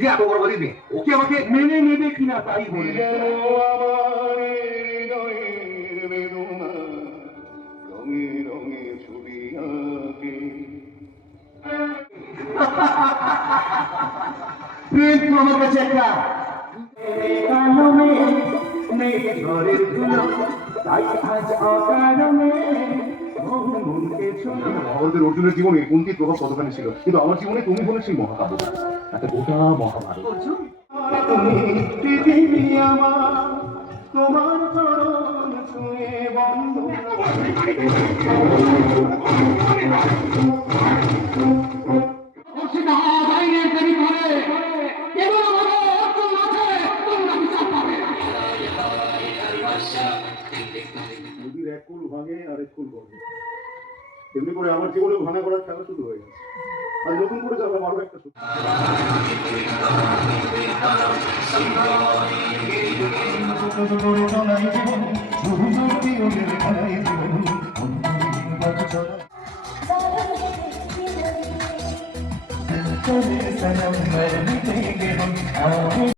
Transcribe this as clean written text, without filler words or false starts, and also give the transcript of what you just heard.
যে এত বড় বাড়ির মেয়ে, ওকে আমাকে মেনে নেবে কিনা তাই বলে। প্রেম তো আমার কাছে একটা কালো মেয়ে, মেয়ে ঘরের ধুলো, তাই আজ অকারণে বহু মনকে ছুঁলো। মহাভারতের অর্জুনের জীবনে কুন্তির প্রভাব কতখানি ছিল, কিন্তু আমার জীবনে তুমি হলে সেই মহাকাব্য, একটা গোটা মহাভারত। তুমি পৃথিবী আমার, তোমার চরণ ছুঁয়ে বন্ধ নদীর এক কুল ভাঙে আর এক কুল ভাঙে, এমনি করে আমার জীবনে ভাঙা করার খেলা শুরু হয়ে গেছে। আর নতুন করে যাবে আরো একটা সূত্র।